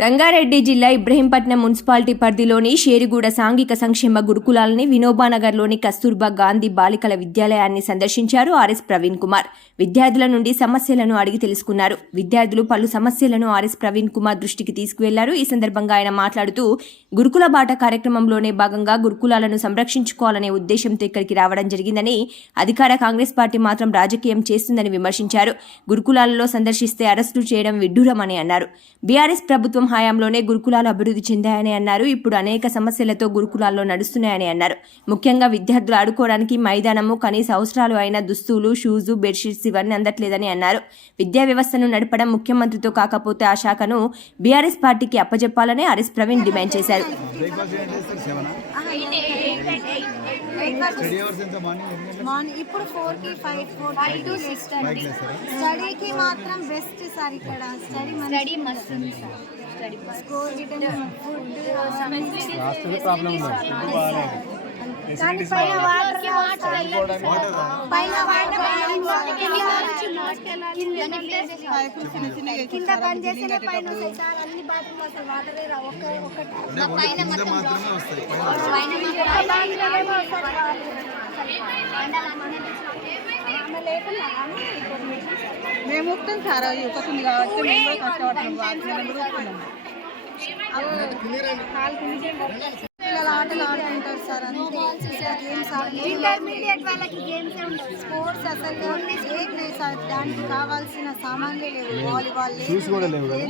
రంగారెడ్డి జిల్లా ఇబ్రహీంపట్నం మున్సిపాలిటీ పరిధిలోని షేరిగూడ సాంఘిక సంక్షేమ గురుకులాలని వినోబానగర్లోని కస్తూర్బా గాంధీ బాలికల విద్యాలయాన్ని సందర్శించారు ఆర్ఎస్ ప్రవీణ్ కుమార్. విద్యార్థుల నుండి సమస్యలను అడిగి తెలుసుకున్నారు. విద్యార్థులు పలు సమస్యలను ఆర్ఎస్ ప్రవీణ్ కుమార్ దృష్టికి తీసుకువెళ్ళారు. ఈ సందర్భంగా ఆయన మాట్లాడుతూ గురుకుల బాట కార్యక్రమంలోనే భాగంగా గురుకులాలను సంరక్షించుకోవాలనే ఉద్దేశంతో ఇక్కడికి రావడం జరిగిందని అధికార కాంగ్రెస్ పార్టీ మాత్రం రాజకీయం చేస్తుందని విమర్శించారు. గురుకులాలలో సందర్శిస్తే అరెస్టు చేయడం విడ్డూరమని అన్నారు. బీఆర్ఎస్ ప్రభుత్వం హయాంలోనే గురుకులాలు అభివృద్ధి చెందాయని అన్నారు. ఇప్పుడు అనేక సమస్యలతో గురుకులాల్లో నడుస్తున్నాయని అన్నారు. ముఖ్యంగా విద్యార్థులు ఆడుకోవడానికి మైదానము కనీస అవసరాలు అయిన దుస్తులు షూజు బెడ్షీట్స్ ఇవన్నీ అందట్లేదని అన్నారు. విద్యా వ్యవస్థను నడపడం ముఖ్యమంత్రితో కాకపోతే ఆ శాఖను బీఆర్ఎస్ పార్టీకి అప్పజెప్పాలని ఆర్ఎస్ ప్రవీణ్ డిమాండ్ చేశారు. ఇప్పుడు ఫోర్కి five four five to six? స్టడీకి మాత్రం బెస్ట్ సార్ ఇక్కడ. స్టడీ స్టడీ మస్తు ఉంది సార్. ప్రాబ్లం ఉంది ఫుడ్ బాగాలేదు కానీ పైన వాటర్ వాటర్ పైన వాటర్ కింద బంద్ చేస్తేనే పైన వస్తాయి సార్ అన్ని బాత్రూమ్ అసలు వాటరే రా ఒక్క మేము ఒప్పుతాం సార్ అది ఒప్పుతుంది కాబట్టి మేము కష్టపడుతున్నాం ఆటలు ఆడుకుంటారు సార్ అంతే. గేమ్స్ ఇంటర్మీడియట్ వాళ్ళకి గేమ్స్ స్పోర్ట్స్ అసలు ఏం లేదు సార్. దానికి కావాల్సిన సామాన్లే లేవు. వాలీబాల్ షూస్ కూడా లేవు కదా?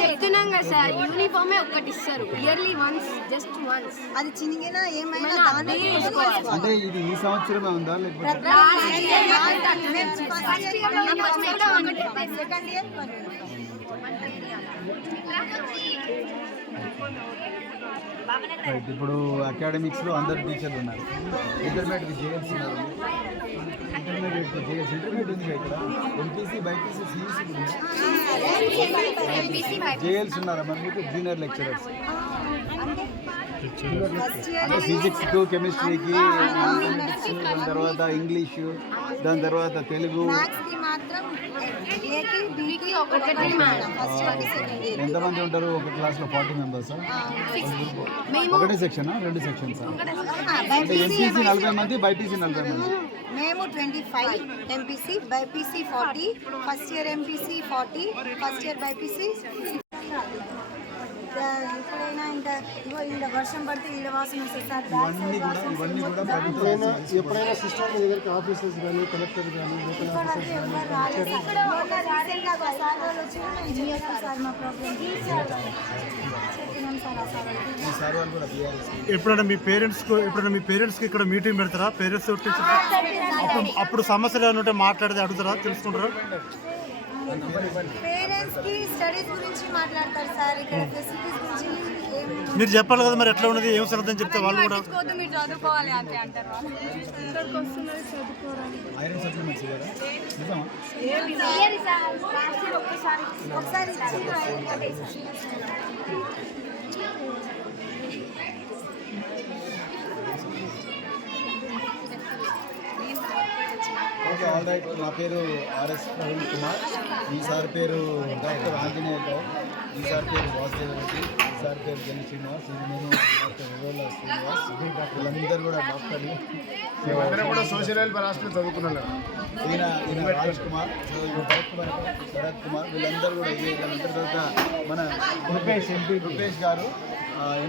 చెప్తున్నాం కదా సార్. యూనిఫామే ఒక్కటి ఇస్తారు. ఇయర్లీ వన్స్ జస్ట్ వన్స్ అది చినిగినా ఏమైనా అంటే ఇది ఈ సంవత్సరమే ఉందా లేకపోతే సెకండ్ ఇయర్ రైట్ ఇప్పుడు అకాడమిక్స్లో అందరు టీచర్లు ఉన్నారు. ఇంటర్మీడియట్ జేఎల్స్ ఉన్నారు. ఇంటర్మీడియట్ జేఎల్స్ ఇంటర్మీడియట్ ఉంది ఇక్కడ. ఎంపీసీ బైపీసీ సిఈసీ జేఎల్స్ ఉన్నారా. మరి మీకు జూనియర్ లెక్చరర్స్ ఫిజిక్స్ టు కెమిస్ట్రీకి దాని తర్వాత ఇంగ్లీషు దాని తర్వాత తెలుగు. ఎంతమంది ఉంటారు? ఒక క్లాస్లో ఫార్టీ మెంబర్స్? ఒకటే సెక్షనా? రెండు సెక్షన్స్? అంటే ఎంపీసీ నలభై మంది బైపీసీ నలభై మంది. మేము twenty five MPC BiPC forty first year MPC forty first year BiPC ఎప్పుడైనా ఇంకా ఇగో ఈడ వర్షం పడితే ఈడ వాసన ఎప్పుడైనా సిస్టమ్ మీ దగ్గరికి ఆఫీసర్స్ కానీ కలెక్టర్ కానీ ఎప్పుడైనా మీ పేరెంట్స్ ఎప్పుడైనా మీ పేరెంట్స్కి ఇక్కడ మీటింగ్ పెడతారా? పేరెంట్స్ అప్పుడు అప్పుడు సమస్యలు ఏమైనా ఉంటే మాట్లాడితే అడుగుతారా? తెలుసుకుంటారా? పేరెంట్స్కి స్టడీస్ గురించి మాట్లాడతారు సార్. ఇక్కడ ఫెసిలిటీస్ గురించి ఏం మీరు చెప్పాలి కదా మరి ఎట్లా ఉన్నది ఏం సంగతి అని చెప్తే వాళ్ళు కూడా. మీరు చదువుకోవాలి అంతే అంటారు. ఒకసారి ఆల్ రైట్ నా పేరు ఆర్ఎస్ ప్రవీణ్ కుమార్. ఈ సార్ పేరు డాక్టర్ ఆంజనేయ గౌడ్. ఈ సార్ పేరు వాసుదేవ రెడ్డి ఈ సార్ పేరు జన శ్రీనివాస్. ఇది నేను డాక్టర్ వివేల శ్రీనివాస్. వీళ్ళందరూ కూడా డాక్టర్లు. కూడా సోషల్ వెల్ఫేర్ హాస్టల్ చదువుకున్నాను ఈయన ఈయన రాజ్ కుమార్. భరత్ కుమార్ శరత్ కుమార్. వీళ్ళందరూ కూడా ఇది వీళ్ళందరి తర్వాత మన రూపేష్ ఎంపీ రూపేష్ గారు ఆ,